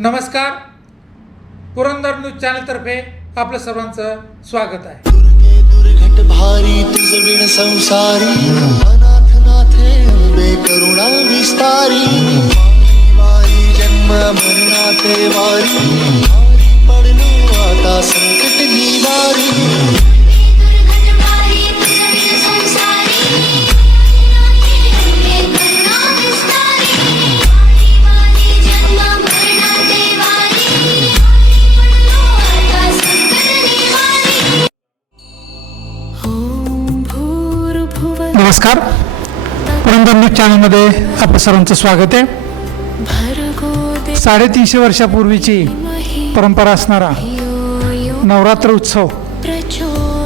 नमस्कार. पुरंदर न्यूज चॅनलतर्फे आपलं सर्वांचं स्वागत आहे. दुर्घट भारी तुझ संसारी अनाथ नाथे अंबे करुणा विस्तारी वारी वारी जन्म मरणाते वारी. नमस्कार. पुरंदर न्यूज चॅनलमध्ये आपलं सर्वांचं स्वागत आहे. साडेतीनशे वर्षापूर्वीची परंपरा असणारा नवरात्र उत्सव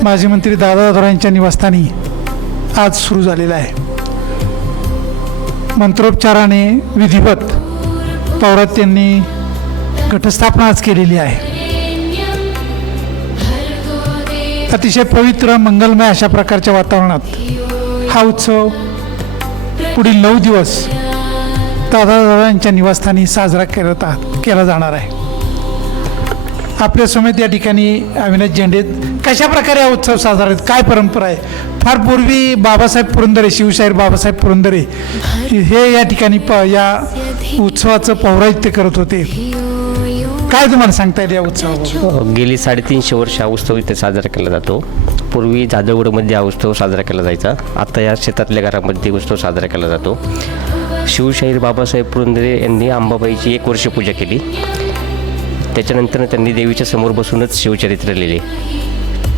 माजी मंत्री दादा यांच्या निवासस्थानी आज सुरू झालेला आहे. मंत्रोपचाराने विधिवत पौरात्यांनी घटस्थापना आज केलेली आहे. अतिशय पवित्र मंगलमय अशा प्रकारच्या वातावरणात हा उत्सव पुढील नऊ दिवस दादा यांच्या निवासस्थानी साजरा करत केला जाणार आहे. आपल्यासमेत या ठिकाणी अविनाश झेंडे कशा प्रकारे हा उत्सव साजरा आहे काय परंपरा आहे? फार पूर्वी बाबासाहेब पुरंदरे शिवशाहीर बाबासाहेब पुरंदरे हे या ठिकाणी प या उत्सवाचं पौराहित्य करत होते. काय तुम्हाला सांगता येईल या उत्सवाबद्दल? हो, गेली साडेतीनशे वर्ष हा उत्सव इथे साजरा केला जातो. पूर्वी जाधवगडमध्ये हा उत्सव साजरा केला जायचा. आता या शेतातल्या घरामध्ये उत्सव साजरा केला जातो. शिवशाहीर बाबासाहेब पुरंदरे यांनी अंबाबाईची एक वर्ष पूजा केली. त्याच्यानंतर त्यांनी देवीच्या समोर बसूनच शिवचरित्र लिहिले.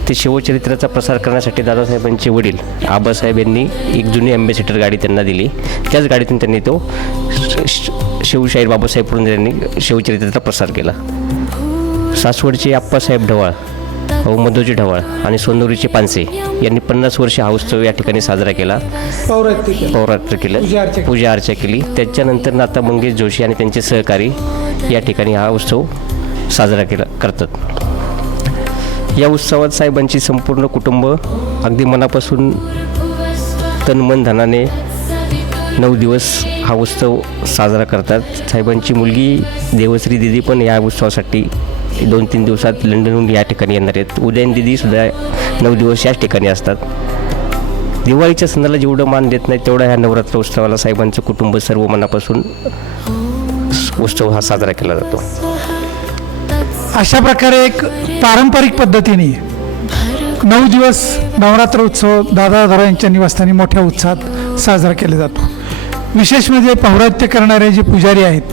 ते शिवचरित्राचा प्रसार करण्यासाठी दादासाहेबांचे वडील आबासाहेब यांनी एक जुनी अँबेसिडर गाडी त्यांना दिली. त्याच गाडीतून त्यांनी तो शिवशाहीर बाबासाहेब पुरंदरे यांनी शिवचरित्राचा प्रसार केला. सासवडचे आप्पासाहेब ढवाळ व मधोजी ढवाळ आणि सोनोरीचे पानसे यांनी पन्नास वर्ष हा उत्सव या ठिकाणी साजरा केला. पौरात्र केलं. पूजा अर्चा केली. पूजा अर्चा केली. त्याच्यानंतर नाता मंगेश जोशी आणि त्यांचे सहकारी या ठिकाणी हा उत्सव साजरा केला करतात. या उत्सवात साहेबांची संपूर्ण कुटुंब अगदी मनापासून तन मन धनाने नऊ दिवस हा उत्सव साजरा करतात. साहेबांची मुलगी देवश्री दिदी पण या उत्सवासाठी दोन तीन दिवसात लंडनहून या ठिकाणी येणार आहेत. उदयन दिदीसुद्धा नऊ दिवस याच ठिकाणी असतात. दिवाळीच्या सणाला जेवढं मान देत नाही तेवढा ह्या नवरात्र उत्सवाला साहेबांचं कुटुंब सर्व मनापासून उत्सव हा साजरा केला जातो. अशा प्रकारे एक पारंपरिक पद्धतीने नऊ दिवस नवरात्र उत्सव दादा यांच्या निवासस्थानी मोठ्या उत्साहात साजरा केला जातो. विशेष म्हणजे पौरात्य करणारे जे पुजारी आहेत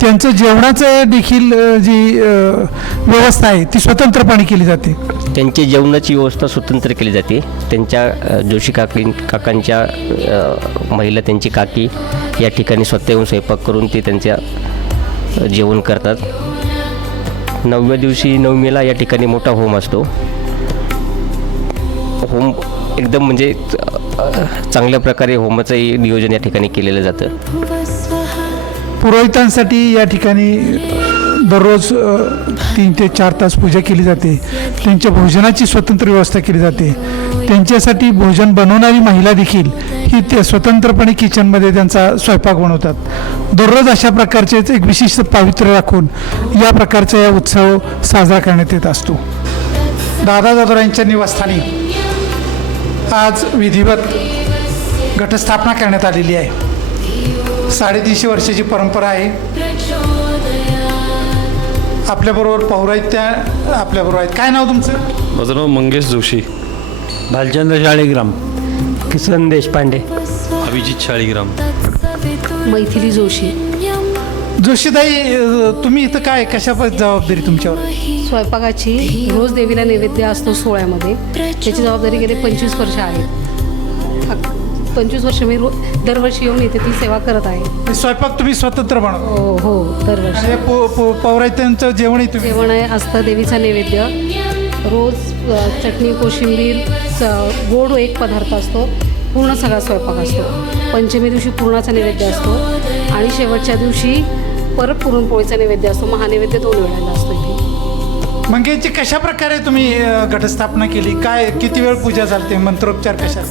त्यांचं जेवणाचं देखील जी व्यवस्था आहे ती स्वतंत्रपणे केली जाते. त्यांची जेवणाची व्यवस्था स्वतंत्र केली जाते. त्यांच्या जोशी काकी काकांच्या महिला त्यांची काकी या ठिकाणी स्वतः येऊन स्वयंपाक करून ते त्यांच्या जेवण करतात. नवव्या दिवशी नवमीला या ठिकाणी मोठा होम असतो. होम एकदम म्हणजे चांगल्या प्रकारे होमाचंही नियोजन या ठिकाणी केलेलं जातं. पुरोहितांसाठी या ठिकाणी दररोज तीन ते चार तास पूजा केली जाते. त्यांच्या भोजनाची स्वतंत्र व्यवस्था केली जाते. त्यांच्यासाठी भोजन बनवणारी महिला देखील ही ते स्वतंत्रपणे किचनमध्ये त्यांचा स्वयंपाक बनवतात. दररोज अशा प्रकारचेच एक विशिष्ट पावित्र्य राखून या प्रकारचा या उत्सव साजरा करण्यात येत असतो. दादा दादरांच्या निवासस्थानी आज विधिवत घटस्थापना करण्यात आलेली आहे. साडेतीनशे वर्षाची परंपरा आहे. आपल्याबरोबर पौराहित्य आपल्याबरोबर आहेत. काय नाव तुमचं? माझं नाव मंगेश जोशी. भालचंद्र शाळीग्राम. किसन देशपांडे. अभिजित शाळीग्राम. मैथिली जोशी. जोशीताई तुम्ही इथं काय कशा जबाबदारी तुमच्यावर? स्वयंपाकाची रोज देवीला नैवेद्य असतो सोहळ्यामध्ये. त्याची जबाबदारी गेले पंचवीस वर्ष आहे. अक- पंचवीस वर्ष मी रो दरवर्षी येऊन इथे ती सेवा करत आहे. स्वयंपाक तुम्ही स्वतंत्र बनव. हो हो दरवर्षी. हे पौ- पौ- जेवणही तुम्ही जेवण आहे असतं देवीचा नैवेद्य. रोज अ, चटणी कोशिंबीर च- गोड एक पदार्थ असतो. पूर्ण सगळा स्वयंपाक असतो. पंचमी दिवशी पूर्णाचा नैवेद्य असतो. आणि शेवटच्या दिवशी परत पुरणपोळीचा नैवेद्य असतो महानैवेद्य दोन वेळेला असतो इथे. मंगेची कशा प्रकारे तुम्ही अ, घटस्थापना केली? काय किती वेळ पूजा चालते मंत्रोपचार कशा?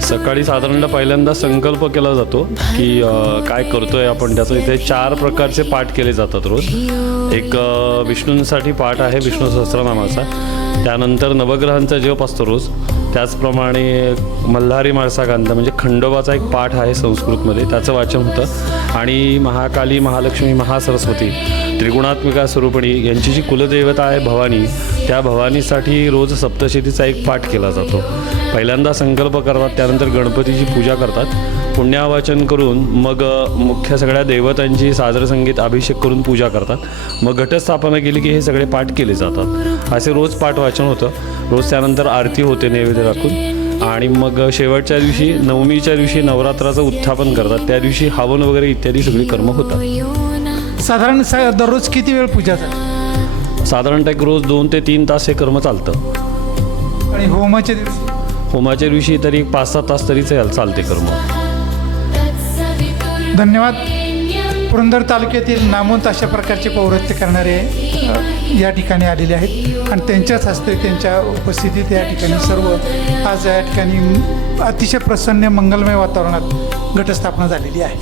सकाळी साधारणतः पहिल्यांदा संकल्प केला जातो की अ, काय करतोय आपण? त्याचं इथे चार प्रकारचे पाठ केले जातात रोज. एक अ, विष्णूंसाठी पाठ आहे विष्णू सहस्रनामाचा. त्यानंतर नवग्रहांचा जप असतो रोज. त्याचप्रमाणे मल्हारी माळसाकांत म्हणजे खंडोबाचा एक पाठ आहे संस्कृतमध्ये. त्याचं वाचन होतं. आणि महाकाली महालक्ष्मी महासरस्वती त्रिगुणात्मिका स्वरूपणी यांची जी कुलदेवता आहे भवानी त्या भवानीसाठी रोज सप्तशतीचा एक पाठ केला जातो. पहिल्यांदा संकल्प करतात त्यानंतर गणपतीची पूजा करतात. पुण्यावाचन करून मग मुख्य सगळ्या देवतांची सादर संगीत अभिषेक करून पूजा करतात. मग घटस्थापना केली की हे सगळे पाठ केले जातात. असे रोज पाठ वाचन होतं. रोज त्यानंतर आरती होते नैवेद्य राखून आणि मग शेवटच्या दिवशी नवमीच्या दिवशी नवरात्राचं उत्थापन करतात. त्या दिवशी हवन वगैरे इत्यादी सगळी कर्म होतात. साधारण स दररोज किती वेळ पूजा चालते साधारणतः एक रोज दोन ते तीन तास हे कर्म चालतं. आणि होमाच्या दिवशी होमाच्या दिवशी तरी एक पाच सहा तास तरी चाल- चालते कर्म. धन्यवाद. पुरंदर तालुक्यातील नामवंत अशा प्रकारचे पौरत्य करणारे या ठिकाणी आलेले आहेत. आणि त्यांच्याच हस्ते त्यांच्या उपस्थितीत या ठिकाणी सर्व आज या ठिकाणी अतिशय प्रसन्न मंगलमय वातावरणात घटस्थापना झालेली आहे.